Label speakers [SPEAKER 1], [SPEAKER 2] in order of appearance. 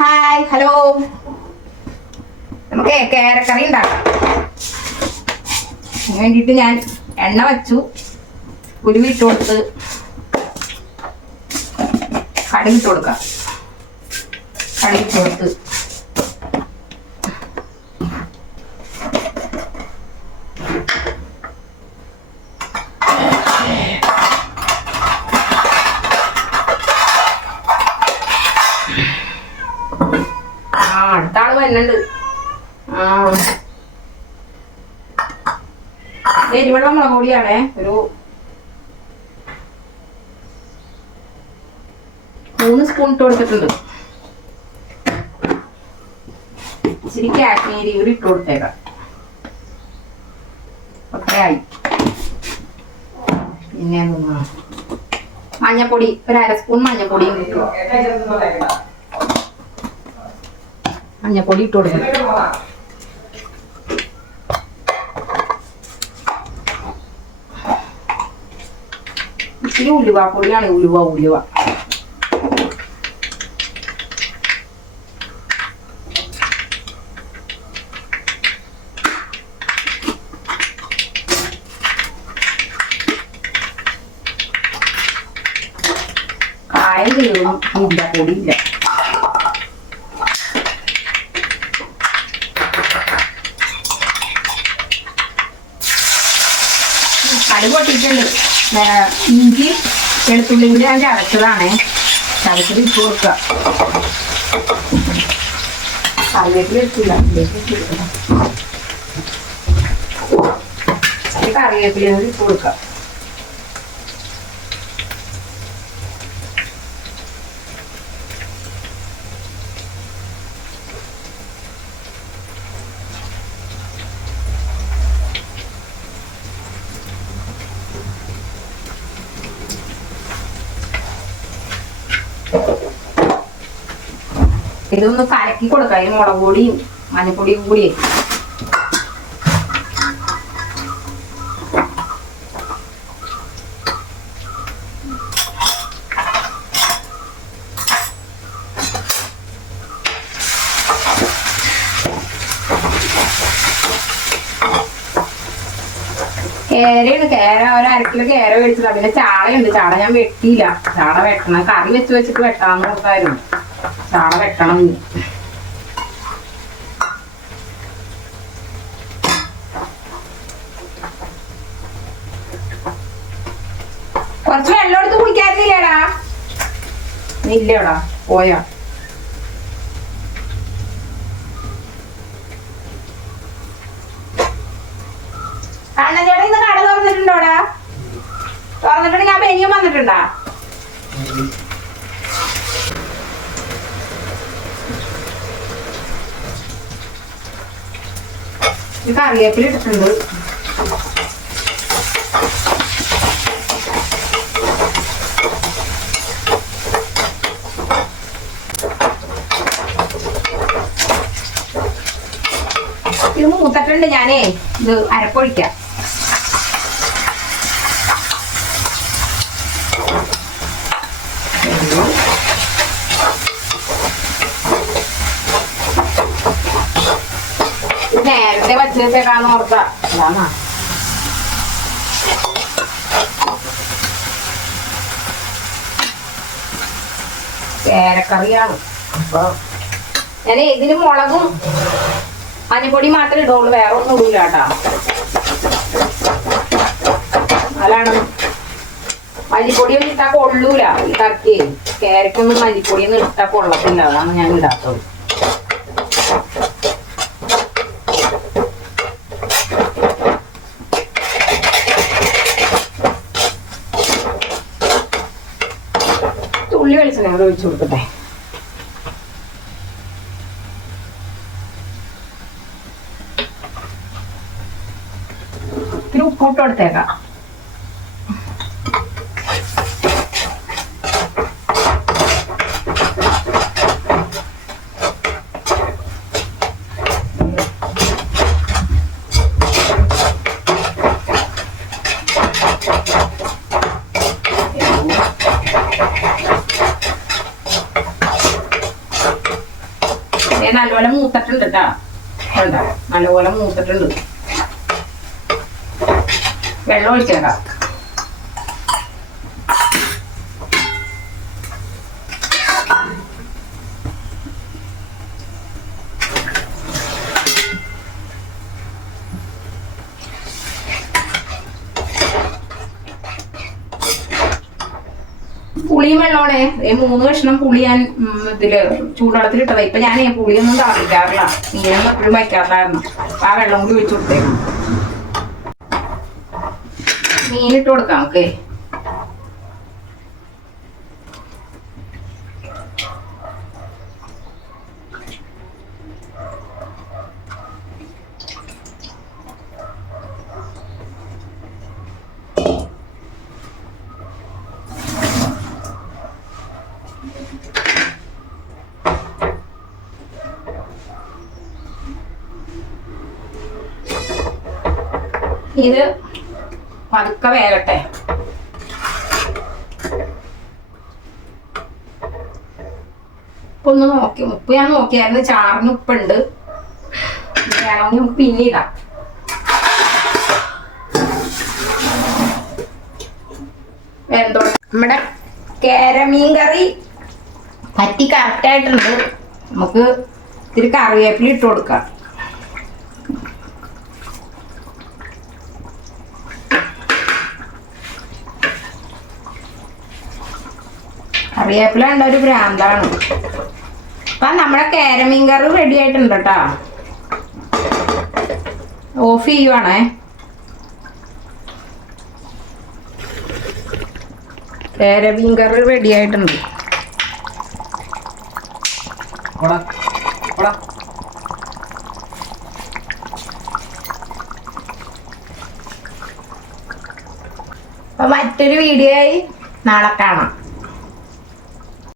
[SPEAKER 1] Hi hello നമുക്ക് കേരക്കറി ഉണ്ടാക്കാം. അതിന് വേണ്ടിയിട്ട് ഞാൻ എണ്ണ വച്ചു. ഉരുവിട്ട് കൊടുത്ത് കടുകിട്ട് കൊടുക്കാം. കടുകിട്ട് കൊടുത്ത് ആ അടുത്ത ആ. എരിവെള്ളം മുളക് പൊടിയാണേ ഒരു മൂന്ന് സ്പൂൺ ഇട്ട് കൊടുത്തിട്ടുണ്ട്. ഇച്ചിരി കാശ്മീരി കൂടി ഇട്ട് കൊടുത്തേക്കാം. ഒക്കെ ആയി. പിന്നെ? മഞ്ഞപ്പൊടി ഒരു അര സ്പൂൺ മഞ്ഞപ്പൊടിയും ഇട്ടു. മഞ്ഞപ്പൊടി ഇട്ട് കൊടുക്കണം ഇച്ചിരി ഉലുവ പൊടിയാണ് ഉലുവ ഉലുവ. കായം തീർന്നു ഇല്ല. പൊടിയില്ല കടുക് പൊട്ടിയിട്ടുണ്ട് ഇഞ്ചി വെളുത്തുള്ളി കൂടി ഞാൻ ചതച്ചതാണ് ചതച്ചത് ഇട്ട് കൊടുക്കുക. കറിവേപ്പില എടുത്തില്ല. കറിവേപ്പില ഇട്ട് കൊടുക്കുക. ഇതൊന്ന് കലക്കി കൊടുക്കാം. ഈ മുളക് പൊടിയും മഞ്ഞപ്പൊടിയും കൂടി. കേരയാണ് കേര ഒരു അരക്കിലോ കേര മേടിച്ചതാ പിന്നെ ചാളയുണ്ട്. ചാള ഞാൻ വെട്ടിയില്ല. ചാള വെട്ടണം. കറി വെച്ച് വെച്ചിട്ട് വെട്ടാന്ന് കൊടുത്തായിരുന്നു. ചാള വെക്കണം. കുറച്ച് വെള്ളം എടുത്ത് കുടിക്കാറില്ലേടാ ഇല്ലടാ പോയാ? കണ്ണൻ ചേട്ടൻ ഇന്ന് കട തുറന്നിട്ടുണ്ടോടാ? തുറന്നിട്ടുണ്ടെങ്കിൽ ആ ബനിയൻ വന്നിട്ടുണ്ടാ? ഇത് കറിവേപ്പില ഇട്ടിട്ടുണ്ട്. ഇത് മൂത്തിട്ടുണ്ട് ഞാനേ. ഇത് അരപ്പൊഴിക്കാം. നേരത്തെ വച്ചേക്കാന്ന് ഓർത്ത അതാണോ? കേരക്കറിയാണ് അപ്പൊ ഞാൻ ഇതിന് മുളകും മഞ്ഞപ്പൊടി മാത്രമേ ഇടുള്ളൂ. വേറെ ഒന്നും ഇടൂല കേട്ടാ. അതാണ്. മല്ലിപ്പൊടിയൊന്നും ഇട്ടാ കൊള്ളൂല. ഈ കറക്കി കേരക്കൊന്നും മല്ലിപ്പൊടിയൊന്നും ഇട്ടാ കൊള്ളത്തില്ല. അതാണ് ഞാൻ ഇടാത്തത്. കൂടെ ഒഴിച്ചു കൊടുക്കട്ടെ. ഇത്തിരി ഉപ്പിട്ട് കൊടുത്തേക്കാം ഏ നല്ലപോലെ മൂത്തിട്ടുണ്ട് കേട്ടോ കണ്ടോ? നല്ലപോലെ മൂത്തിട്ടുണ്ട്. വെള്ളം ഒഴിച്ചേക്കാം പുളിയും വെള്ളമാണ്. മൂന്ന് കഷ്ണം പുളി ഞാൻ ഇതിൽ ചൂടുവെള്ളത്തിൽ ഇട്ടത് ഇപ്പൊ ഞാൻ പുളിയൊന്നും താറിക്കാറില്ല ഇങ്ങനെ എപ്പോഴും വയ്ക്കാത്തായിരുന്നു അപ്പൊ ആ വെള്ളം കൂടി ഒഴിച്ചു കൊടുത്തേക്കും മീനിട്ട് കൊടുക്കാം നമുക്ക്. ഇത് പതുക്കെ വേകട്ടെ. ഉപ്പ് ഒന്ന് നോക്കി ഉപ്പ് ഞാൻ നോക്കിയായിരുന്നു ചാറിന് ഉപ്പുണ്ട്. വേണമെങ്കിൽ പിന്നെ ഇടാം. വെന്തോ നമ്മുടെ കേരമീൻ കറി പറ്റി കറക്റ്റായിട്ടുണ്ട് നമുക്ക് ഇത്തിരി കറിവേപ്പില ഇട്ട് കൊടുക്കാം. കറിവേപ്പില ഉണ്ട ഒരു ഭ്രാന്താണ്. അപ്പൊ നമ്മുടെ കേരമീൻ കറി റെഡി ആയിട്ടുണ്ട് കേട്ടാ. ഓഫ് ചെയ്യുവാണേ. കേരമീൻ കറി റെഡി ആയിട്ടുണ്ട്. അപ്പൊ മറ്റൊരു വീഡിയോ ആയി നാളെ കാണാം.